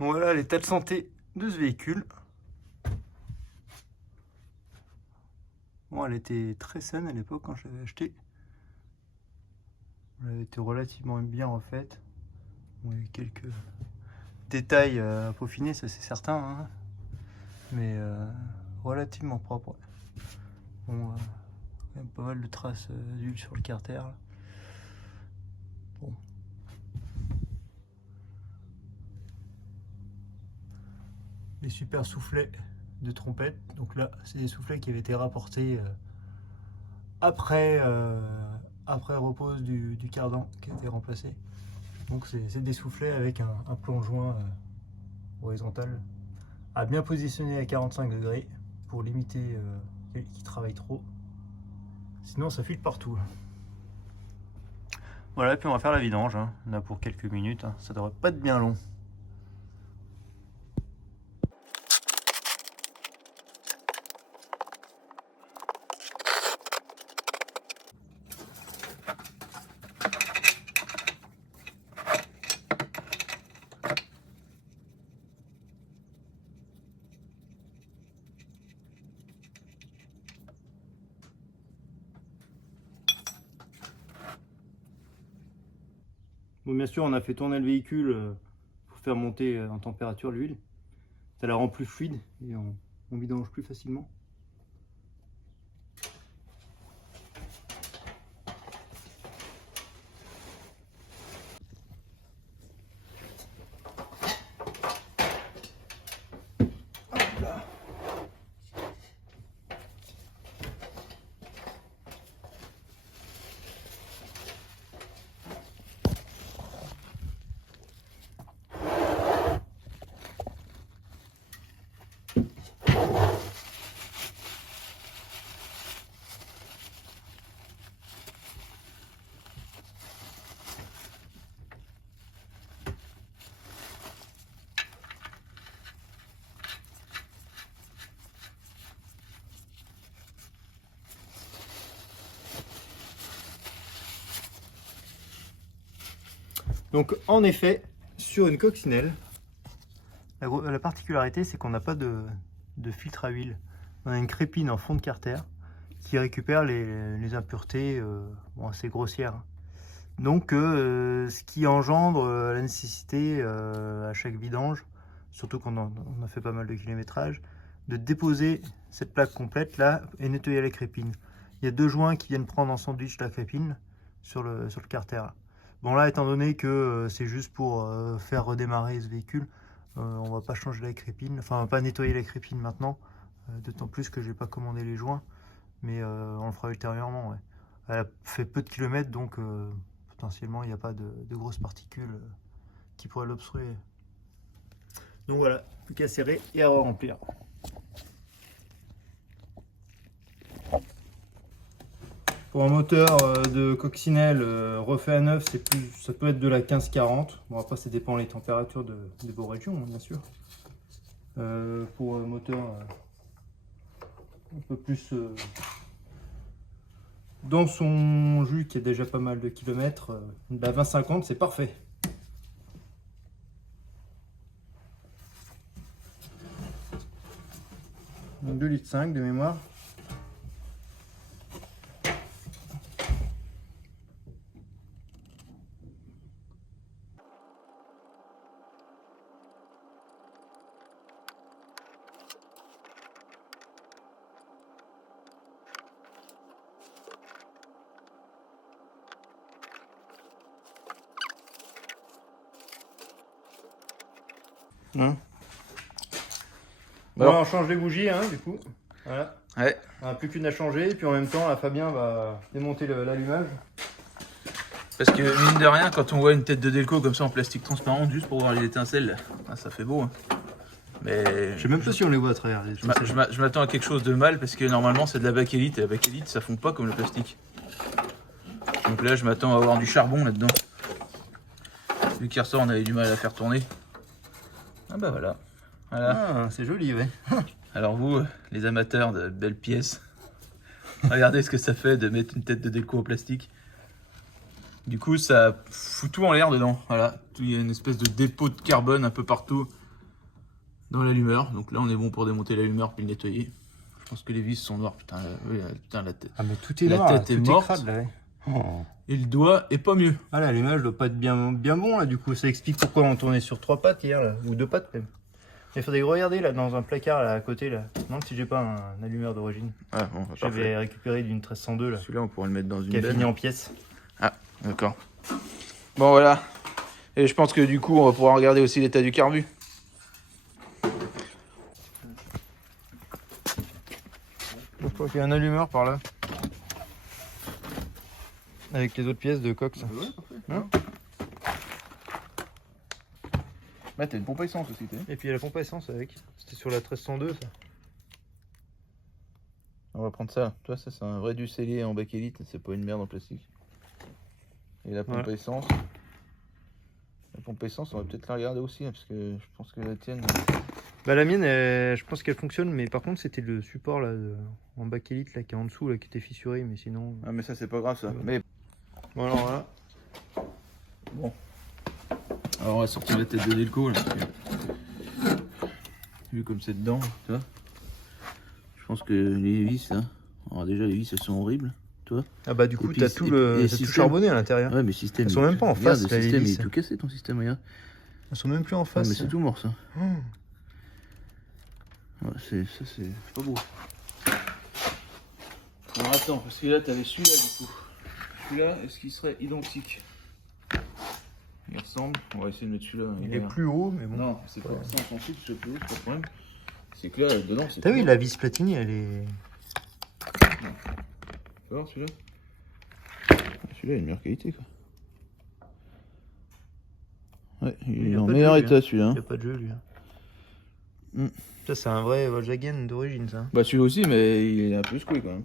Voilà l'état de santé de ce véhicule. Bon, elle était très saine à l'époque quand je l'avais acheté. Elle avait été relativement bien refaite. Bon, il y a eu quelques détails à peaufiner, ça c'est certain, hein. Mais relativement propre. Bon, quand même pas mal de traces d'huile sur le carter. Là. Bon. Les super soufflets de trompette. Donc là, c'est des soufflets qui avaient été rapportés après repose du cardan qui a été remplacé. Donc c'est des soufflets avec un plongeoint horizontal à bien positionner à 45 degrés pour limiter qu'il travaille trop. Sinon ça file partout. Voilà, puis on va faire la vidange. Hein. On a pour quelques minutes. Hein. Ça devrait pas être bien long. Bon, bien sûr, on a fait tourner le véhicule pour faire monter en température l'huile. Ça la rend plus fluide et on vidange plus facilement. Hop là. Donc en effet, sur une coccinelle, la particularité c'est qu'on n'a pas de filtre à huile. On a une crépine en fond de carter qui récupère les impuretés assez grossières. Donc ce qui engendre la nécessité à chaque vidange, surtout quand on a fait pas mal de kilométrage, de déposer cette plaque complète là et nettoyer la crépine. Il y a deux joints qui viennent prendre en sandwich la crépine sur le carter. Bon là, étant donné que c'est juste pour faire redémarrer ce véhicule, on va pas changer la crépine, enfin on va pas nettoyer la crépine maintenant, d'autant plus que j'ai pas commandé les joints, mais on le fera ultérieurement. Ouais. Elle a fait peu de kilomètres, donc potentiellement il n'y a pas de grosses particules qui pourraient l'obstruer. Donc voilà, plus qu'à serrer et à remplir. Pour un moteur de coccinelle refait à neuf, ça peut être de la 15-40. Bon, après, ça dépend des températures des vos régions, hein, bien sûr. Pour un moteur un peu plus dans son jus, qui a déjà pas mal de kilomètres, la 20-50, c'est parfait. Donc 2,5 litres de mémoire. Hein, bon, on change les bougies, hein, du coup. Voilà. Ouais. On n'a plus qu'une à changer, et puis en même temps, là, Fabien va démonter l'allumage. Parce que mine de rien, quand on voit une tête de déco comme ça en plastique transparent, juste pour voir les étincelles, ça fait beau. Hein. Mais Je sais même pas si on les voit à travers. je m'attends à quelque chose de mal parce que normalement c'est de la bakélite et la bakélite ça fond pas comme le plastique. Donc là je m'attends à avoir du charbon là-dedans. Vu qu'hier soir on avait du mal à faire tourner. Ah bah voilà. Ah, c'est joli, ouais. Alors vous, les amateurs de belles pièces, regardez ce que ça fait de mettre une tête de déco en plastique. Du coup ça fout tout en l'air dedans. Voilà, il y a une espèce de dépôt de carbone un peu partout. dans l'allumeur. Donc là, on est bon pour démonter l'allumeur puis le nettoyer. Je pense que les vis sont noires. Putain, putain la tête. Ah, mais tout est La noir, tête est tout morte. crade, là, ouais. Oh. Et le doigt est pas mieux. Ah là, l'image doit pas être bien bon là, du coup. Ça explique pourquoi on tournait sur 3 pattes hier, là, ou 2 pattes même. Il faudrait regarder là, dans un placard là à côté là. Non, si j'ai pas un allumeur d'origine. Ah bon, J'avais récupéré d'une 1302 là, Celui-là, on pourrait le mettre dans une qui a benne. fini en pièces. Ah, d'accord. Bon, voilà. Et je pense que du coup, on va pouvoir regarder aussi l'état du carbu. Je crois qu'il y a un allumeur par là. Avec les autres pièces de coque. Ça. Ouais, parfait. Hein Bah, t'as une pompe à essence aussi, t'es. Et puis il y a la pompe à essence avec. C'était sur la 1302 ça. On va prendre ça. Tu vois, ça, c'est un vrai du cellier en bakélite. C'est pas une merde en plastique. Et la pompe à essence. La pompe à essence, on va peut-être la regarder aussi, hein, parce que je pense que la tienne. Bah la mienne, je pense qu'elle fonctionne, mais par contre c'était le support là en bakélite là qui est en dessous là qui était fissuré, mais sinon. Ah, mais ça, c'est pas grave ça. Mais Bon alors voilà. bon. Alors, on va sortir la tête de Delco là. Parce que... Vu comme c'est dedans, tu vois. Je pense que les vis là. Alors, déjà, les vis elles sont horribles, tu vois. Ah bah du coup puis, t'as tout le et tout système. charbonné à l'intérieur. Ouais, mais système. Elles sont même pas en regarde, face, le là, les système, il vis. est tout cassé ton système, regarde. Elles sont même plus en Ah, face. mais c'est tout mort ça. Oh. Ouais, c'est pas beau. Alors attends, parce que là t'avais celui-là du coup. Celui-là, est-ce qu'il serait identique? Il ressemble. On va essayer de mettre celui-là. Il est plus haut, mais bon. Non, c'est pas ça, on s'en fout, c'est plus haut, c'est pas le problème. C'est que là, dedans, c'est. T'as vu la vis Platini, elle est. Tu vas voir celui-là? Celui-là, il a une meilleure qualité quoi. Ouais, il est en meilleur état celui-là. Il n'y a pas de jeu lui. Mm. Ça c'est un vrai Volkswagen d'origine ça. Bah celui-là aussi, mais il est un peu secoué quand même.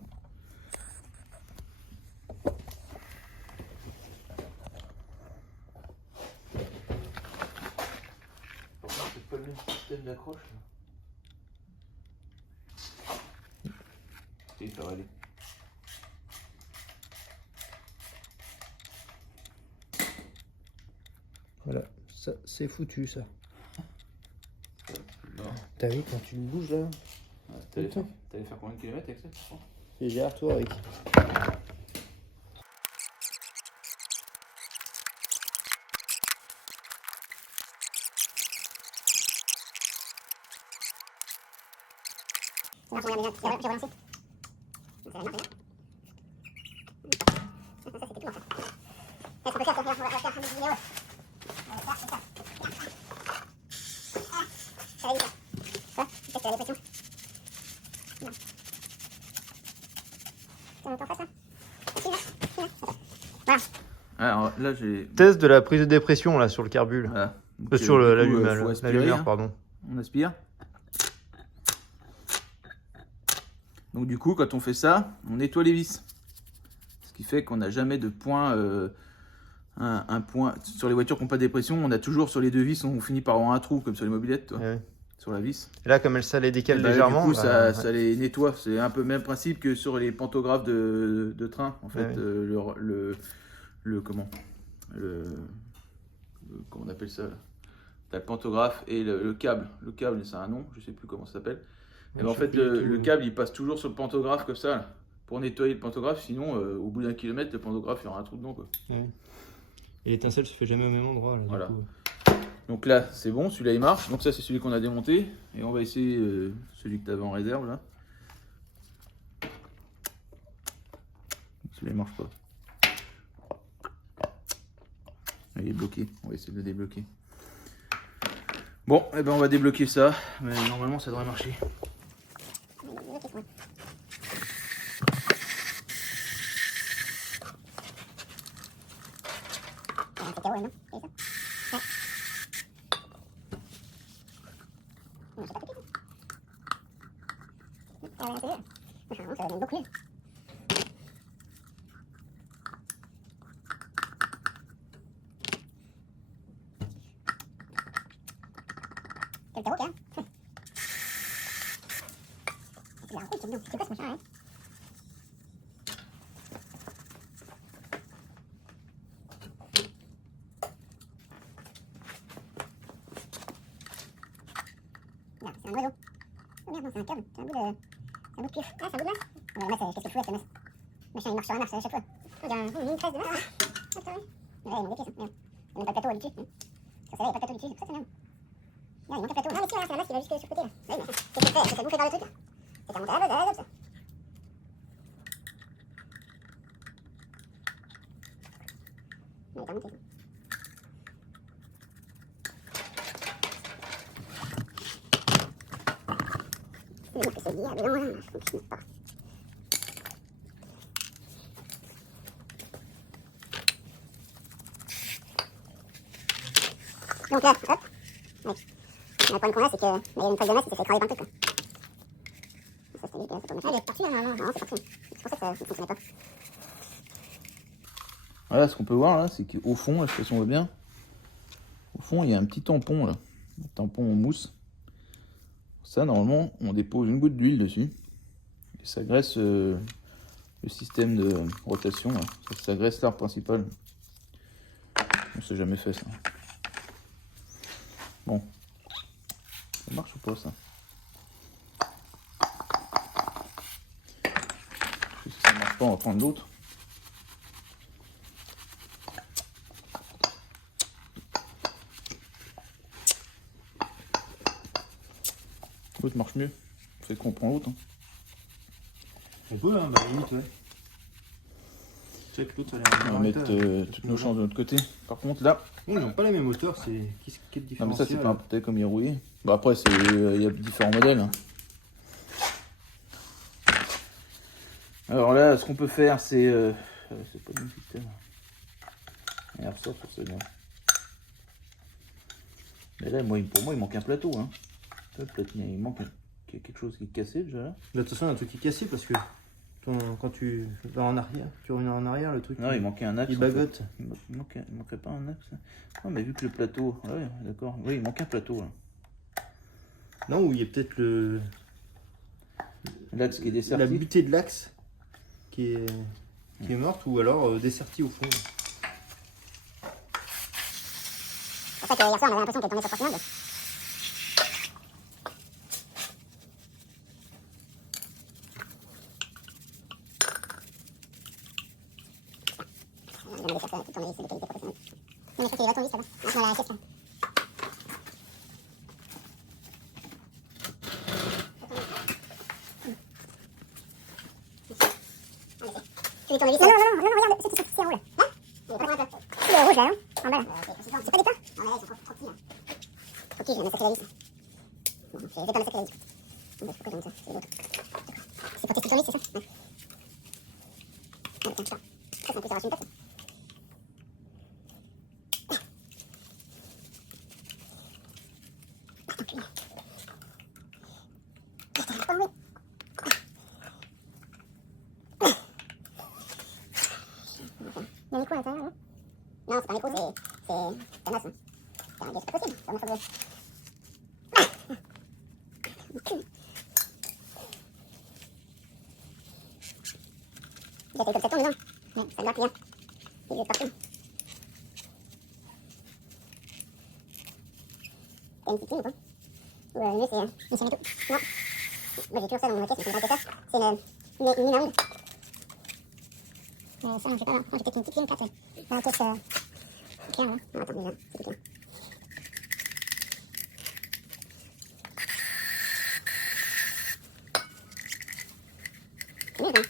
C'est pas le même système d'accroche là. Il faut aller. Voilà, ça c'est foutu ça. T'as vu quand tu le bouges là? Ouais, t'allais faire combien de kilomètres avec ça? C'est gère toi avec. Alors là j'ai. Test de la prise de dépression là sur le carbule. Voilà. Sur du coup, l'allumeur, faut aspirer, hein. pardon. On aspire. Donc du coup, quand on fait ça, on nettoie les vis. Ce qui fait qu'on n'a jamais de point, un point sur les voitures qui n'ont pas de dépression. On a toujours sur les deux vis, on finit par avoir un trou comme sur les mobylettes, toi, Ouais. sur la vis. Et là comme ça les décale Bah, légèrement. du coup, ça les nettoie. C'est un peu le même principe que sur les pantographes de train. En fait, Ouais. comment on appelle ça là. T'as le pantographe et le câble. Le câble, c'est un nom, je sais plus comment ça s'appelle. Et ben, en fait, le câble, il passe toujours sur le pantographe comme ça, là, pour nettoyer le pantographe. Sinon, au bout d'un kilomètre, le pantographe, il y aura un trou dedans, quoi. Ouais. Et l'étincelle se fait jamais au même endroit. Là, Voilà. du coup. Donc là, c'est bon, celui-là, il marche. Donc ça, c'est celui qu'on a démonté. Et on va essayer celui que tu avais en réserve, là. Celui-là, il marche pas. Il est bloqué. On va essayer de le débloquer. Bon, eh ben on va débloquer ça, mais normalement ça devrait marcher. Ça bout de pif. Ah, ça bout de masse. Ouais, masse, qu'est-ce que je fous avec la masse? Machin, il marche sur la marche à chaque fois. Il y a une trace de masse. Ah, putain, ouais. Ouais, il manque des pièces. Merde. Il n'y a pas de plateau à dessus. Sur celle-là, il n'y a pas de plateau dessus. C'est pour ça, c'est merde. Là, il manque un plateau. Non, mais si, là, c'est la masse qui va jusque sur le côté, là. Ouais, mais qu'est-ce que c'est? Est-ce que c'est bouffé par le truc, là? C'est qu'à monter à la base, ça. Ouais, t'as monté, ça. C'est que c'est diable, non, non, je comprends pas. Donc là, hop, ouais. Le problème qu'on a, c'est que il y a une phase de masse qui s'est fait travailler par un truc, quoi. Ça, c'est nickel, c'est pas mal. Ah, elle est partie là, normalement. Non, c'est parti. C'est pour ça que ça ne fonctionnait pas. Voilà, ce qu'on peut voir là, c'est qu'au fond, là, je sais pas si on voit bien, au fond, il y a un petit tampon là, un tampon en mousse. Ça, normalement, on dépose une goutte d'huile dessus et ça graisse le système de rotation. Là. Ça graisse l'arbre principal. On s'est jamais fait ça. Bon, ça marche ou pas ça? Si ça marche pas, on va prendre l'autre. L'autre marche mieux. C'est qu'on prend l'autre. Hein. On peut, hein, bah limite, ouais. Check, l'autre, ça a l'air. On va mettre toutes nos chances de l'autre côté. Par contre, là. Ils n'ont pas la même hauteur, c'est. Quelle Non, différence? mais ça, c'est pas un peut-être comme il est rouillé. Bah, après, il y a différents modèles. Hein. Alors là, ce qu'on peut faire, c'est. C'est pas du système. Il ressort sur celle-là. Mais là, pour moi, il manque un plateau. Hein. Il manque quelque chose qui est cassé déjà là. Là, de toute façon, il y a un truc qui est cassé parce que quand tu vas en arrière, tu reviens en arrière, le truc. Non, il manquait un axe. Il bagote. Il manquerait pas un axe. Non, mais vu que le plateau. Ouais, d'accord. Oui, il manque un plateau là. Non, ou il y a peut-être L'axe qui est desserti. la butée de l'axe qui est morte ou alors dessertie au fond. En fait, hier soir, on avait l'impression qu'elle tombait sur Fortnite. Il y en a des chercheurs qui tournent ici de qualité professionnelle. Non, mais je crois qu'il va tomber vite là-bas. Maintenant, la question. Tu veux tourner vite? Non, regarde, c'est en haut là. Là? Il est pas loin un peu. C'est le rouge là, non? En bas là. C'est pas des pas? Non, mais là, ils sont trop petits là. Trop petits, je vais me sacrer la vis. Bon, je vais pas me sacrer la vis. Pourquoi je donne ça? C'est l'autre. C'est pour tester ton vis, c'est ça? Ouais. Tiens, ça. Ça, c'est un peu, ça arrache une tête. Il y a un micro à l'intérieur, non? Non, c'est pas un micro, c'est ta masse. C'est pas possible, c'est pas ma faute. Il a fait comme ça tombe dedans. Ouais, ça doit plier. Il est partout. T'as une petite ligne ou pas? Ou mieux c'est une chaîne et tout? Non. Moi j'ai toujours ça dans mon caisse, mais c'est pas ça. C'est une ligne à onde. Ça, on fait pas là. J'ai peut-être une petite ligne 4, ouais. Dans la caisse claire, là. Non, attends, déjà, c'est clair. C'est mieux, quand même.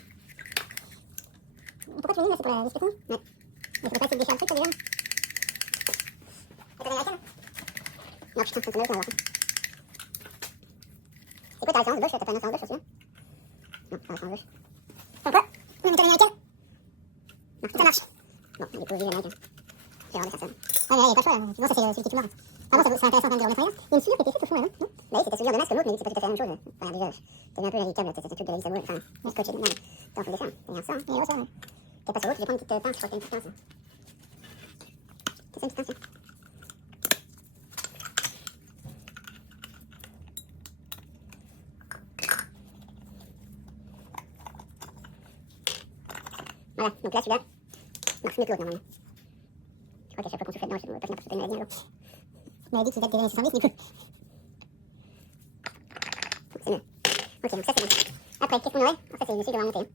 Pourquoi tu mets là? C'est pour la vis pétine? Ouais. Mais c'est pas essayer de déchirer le truc, ça, déjà? T'as donné la canne? Non, putain, ça me l'a fait. C'est quoi ta référence gauche? T'as pas une référence gauche aussi? Non, pas référence gauche. Pourquoi? Non, mais t'as donné la canne? Non, ça marche. Bon, du coup, vive l'américain. Je vais regarder ça. Ouais, mais là, il n'y a pas de choix, là. Sinon, ça fait celui qui est tout noir. Ah bon, c'est intéressant quand même de remettre ailleurs. Il y a une soudure qui était faite au fond, là, non? Bah oui, c'était soudure de masse comme l'autre, mais c'est pas tout à fait la même chose. Enfin, déjà, t'as mis un peu la câble, c'est un truc de la vis à boule. Enfin, scotché. Non, mais attends, faut le défaire. T'as mis un sort, et ressort, ouais. T'as pas sur l'autre, j'ai pas une petite pince, je crois qu'il y a une petite pince. C'est ça, une petite pince, là. Voilà, donc là, celui-là marche mieux que l'autre, normalement. Je crois qu'à chaque fois qu'on souffle dedans, on va pas finir par souffler une maladie à l'eau. Maladie qui date des années 70, du coup. C'est mieux. Ok, donc ça, c'est bon. Après, qu'est-ce qu'on aurait? Ça, c'est dessus que l'on va monter.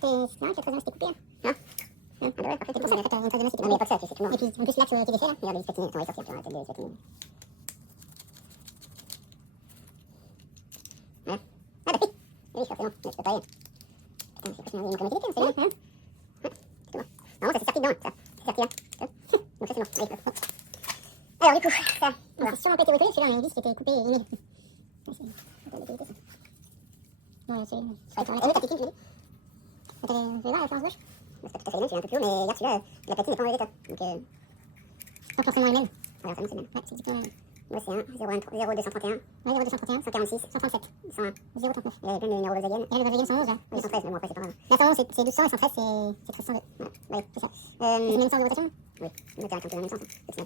C'est vrai que la troisième, c'était coupé. Hein? Ah bah ouais, parfait, c'est pour ça. Il y a une troisième, c'était coupé. Non, mais pas que ça, c'est tout noir. Et puis, en plus, là, tu descends, là. Regarde les spatines. Attends, on va sortir, tu vois, la tête des spatines. Voilà. Ah bah oui! Oui, forcément. Mais tu peux pas y aller. Putain, c'est fascinant. Il manque la moitié des pieds, hein? C'est bon. C'est bon. Normalement, ça s'est sorti dedans, ça. C'est sorti là. Donc ça, c'est bon. Allez, hop. Alors, du coup, ça. C'est sûrement pas été recollé. Celui-là, on a une vis qui était coupée et humide. C'est pas de qualité, ça. Non, c'est. Et ta petite, je dis. Je vais voir la référence gauche. C'est pas tout à fait les mêmes, c'est un peu plus haut, mais regarde celui-là, la platine n'est pas en mauvais état. Donc, pas forcément les mêmes. Regarde, ça, c'est le même. Ouais, c'est exactement le même. Moi, c'est 1, 0231. Ouais, 0231. 146. 137. 101. 039. Il y a même le numéro Volkswagen. Il y a le Volkswagen 111, là. Oui, 113, mais bon, après, c'est pas grave. La 111, c'est 1200 et 113, c'est 1302. Voilà, ouais, c'est ça. C'est le même sens de rotation? Oui, mais t'as un peu le même sens. Est-ce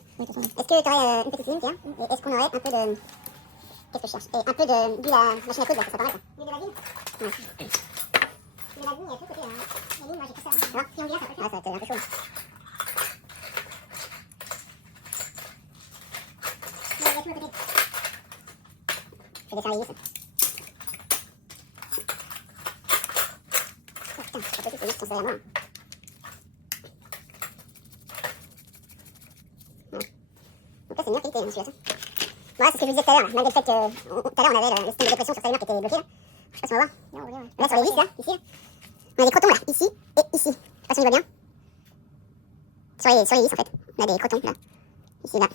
que tu aurais une petite ligne, Pierre? Et est-ce qu'on aurait un peu de. Qu'est-ce que je cherche? Et un peu de la machine à coudre, là, ça serait pas mal, ça. De la vigne? Ouais. De la vigne, il y a tout côté, hein. La vigne, moi, j'ai tout ça. Ça va? Triangulaire, ça peut. Ouais, ça va être un peu chaud. Il y a tout à côté. Je vais desserrer les vis. Oh putain, c'est pas possible, c'est juste qu'on se à moi. Ouais. Donc là, c'est une meilleure qualité, hein, celui-là, ça. Voilà, c'est ce que je vous disais tout à l'heure, malgré le fait que tout à l'heure on avait le système de dépression sur Cyber qui était bloqué là. Je sais pas si on va voir. Là sur les vis là, ici, on a des crotons là, ici et ici. Je sais pas si on voit bien. Sur les vis en fait, on a des crotons là, ici là.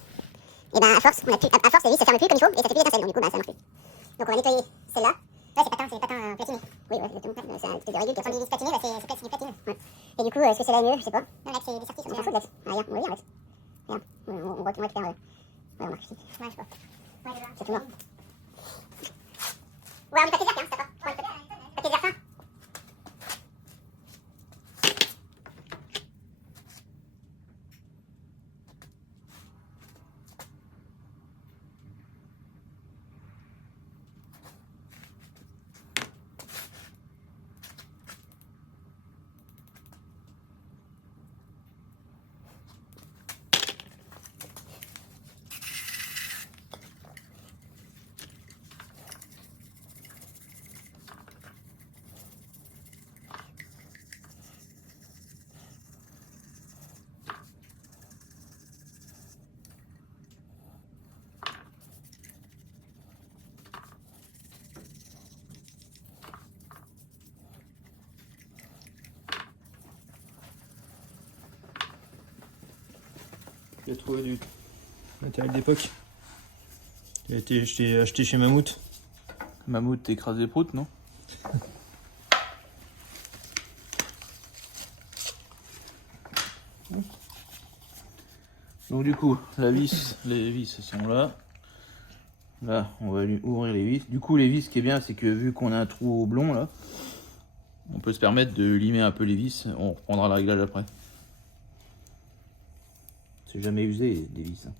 Et ben à force, les vis se ferment plus comme il faut et ça fait plus d'étincelles, donc du coup bah ça marche plus. Donc on va nettoyer celle-là. Là c'est patins platinés. Oui, ouais, exactement. C'est un petit peu de régule. Quand on dit vis platinées, bah c'est platine du platine. Ouais. Et du coup, est-ce que c'est là mieux? Je sais pas. Non, là c'est des sorties. On s'en fout de là. Regarde, on va lire en fait. Regarde, on récupère. Ouais, on marche ici. Ouais, je sais pas. C'est tout noir. Ouais, on dit papier vert, hein, c'est d'accord. Papier vert fin. J'ai trouvé du matériel d'époque. Je t'ai acheté chez Mammouth. Mammouth, t'écrases les proutes, non? Donc du coup, les vis sont là. Là, on va lui ouvrir les vis. Du coup, les vis, ce qui est bien, c'est que vu qu'on a un trou blond là, on peut se permettre de limer un peu les vis. On reprendra le réglage après. C'est jamais usé des vis. Hein.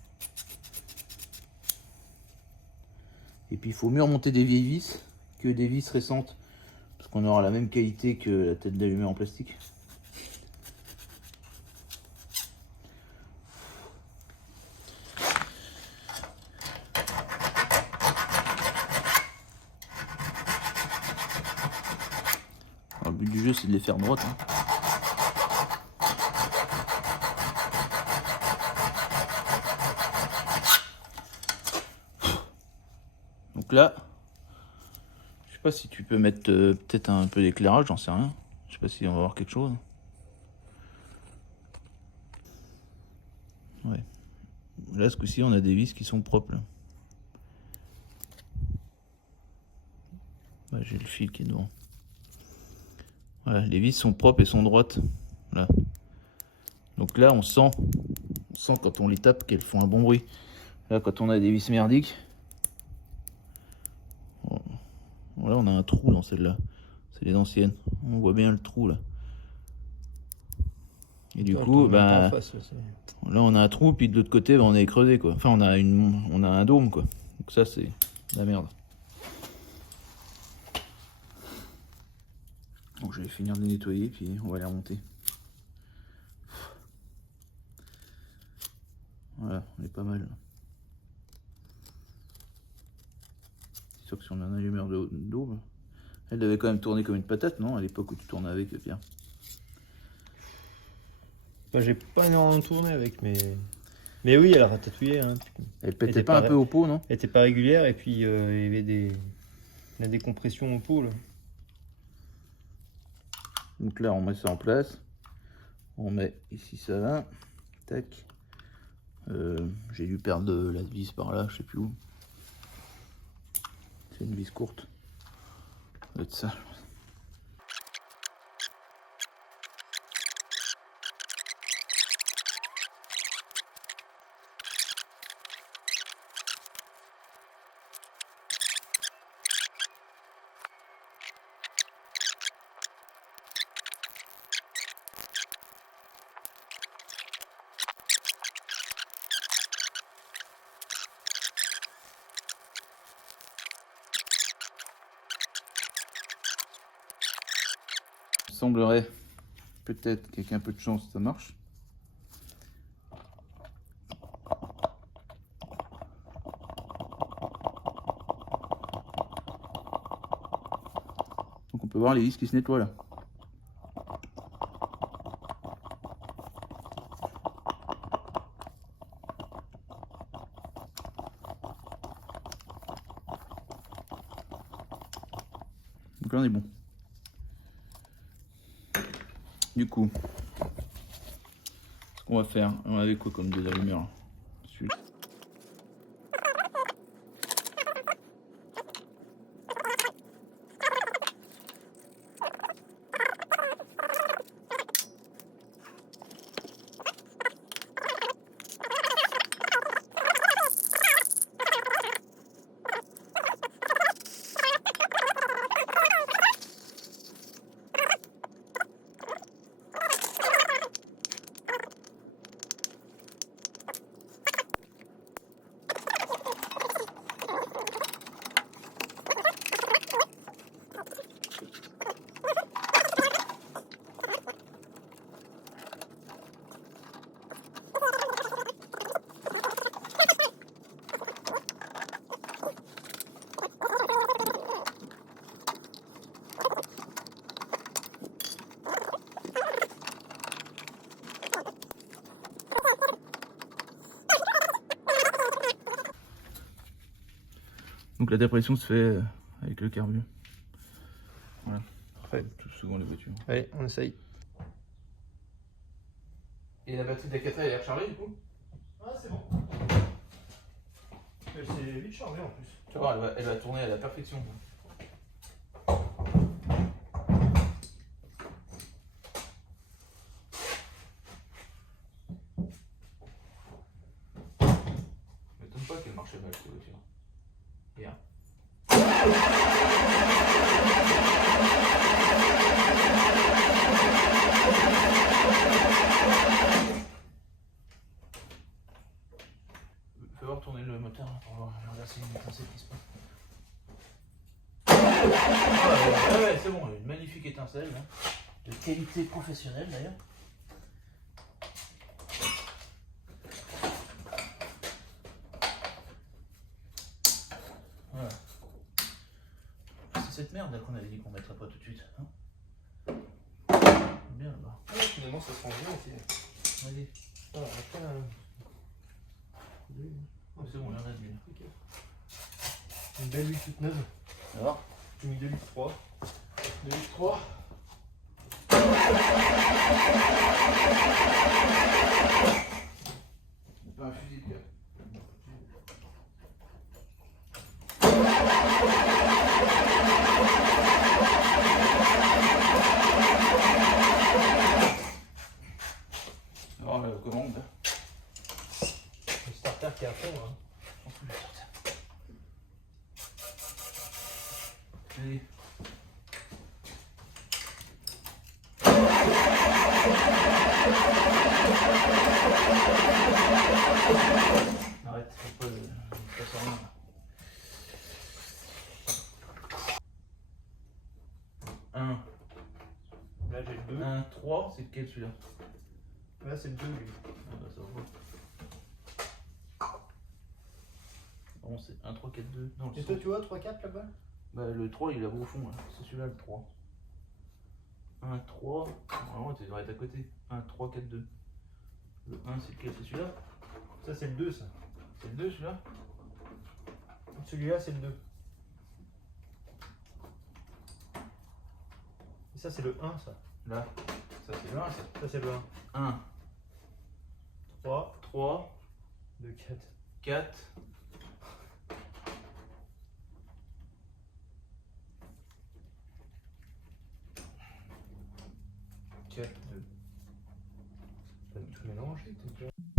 Et puis il faut mieux remonter des vieilles vis que des vis récentes. Parce qu'on aura la même qualité que la tête d'allumeur en plastique. Alors, le but du jeu c'est de les faire droites. Hein. Donc là, je sais pas si tu peux mettre peut-être un peu d'éclairage, j'en sais rien. Je sais pas si on va voir quelque chose. Ouais. Là, ce coup-ci, on a des vis qui sont propres. Là. Ouais, j'ai le fil qui est devant. Voilà, les vis sont propres et sont droites. Là. Donc là, on sent quand on les tape qu'elles font un bon bruit. Là, quand on a des vis merdiques, voilà, on a un trou dans celle-là. C'est les anciennes. On voit bien le trou là. Et du coup, bah, là on a un trou, puis de l'autre côté, bah, on est creusé quoi. Enfin, on a un dôme quoi. Donc ça, c'est de la merde. Donc je vais finir de les nettoyer, puis on va les remonter. Voilà, on est pas mal. C'est sûr que si on a un allumeur d'eau, Elle devait quand même tourner comme une patate, non? À l'époque où tu tournais avec, Pierre. Moi, j'ai pas énormément tourné avec, mais oui, elle ratatouillait. Hein. Elle pétait pas un peu au pot, non? Elle était pas régulière et puis il y avait la décompression au pot là. Donc là, on met ça en place. On met ici ça là. Tac. J'ai dû perdre la vis par là, je sais plus où. C'est une vis courte. Ça doit être ça. Il semblerait peut-être qu'avec un peu de chance ça marche. Donc on peut voir les vis qui se nettoient là. Donc là on est bon. Du coup, ce qu'on va faire, on avait quoi comme désallumeur? Donc la dépression se fait avec le carburant. Voilà. Parfait, tout souvent les voitures. Allez, on essaye. Et la batterie de la 4 elle est rechargée du coup? Ah, c'est bon. Elle s'est vite chargée en plus. Tu vois, elle va tourner à la perfection. M'étonne pas qu'elle marchait mal cette voiture. Bien. Fais voir tourner le moteur pour voir si une étincelle qui se passe. Ouais, c'est bon, une magnifique étincelle, hein, de qualité professionnelle d'ailleurs. Voilà. C'est cette merde là qu'on avait dit qu'on mettrait pas tout de suite. Hein, bien là-bas. Ah, finalement, ça se rend bien aussi. Vas-y. Ah, après, C'est bon, il y en a de bien. okay. Une belle huile toute neuve. Alors J'ai mis 2 litres 3. 2 litres 3. Pas un fusil de gueule. Alors la commande. Le starter qui est à fond. Hein. Je pense que je vais sortir. Allez. Arrête, faut pas faire rien. Un. Là, j'ai le 2. 1, 3, c'est lequel celui-là? Là, c'est le 2. Lui. Ah bah ça va. Bon, c'est 1, 3, 4, 2. Non, le Et toi, tu vois 3, 4 là-bas? Bah le 3 il est au fond là, c'est celui-là le 3. 1, 3, normalement tu devrais être à côté. 1, 3, 4, 2. Le 1 c'est lequel? C'est celui-là? Ça, c'est le 2, ça. C'est le 2 celui-là? Celui-là, c'est le 2. Et ça, c'est le 1, ça. Là. Ça c'est le 1 ça. Ça, c'est le 1. 1, 3, 3, 2, 4. 4. 4, 2. Pas tout mélangé, t'es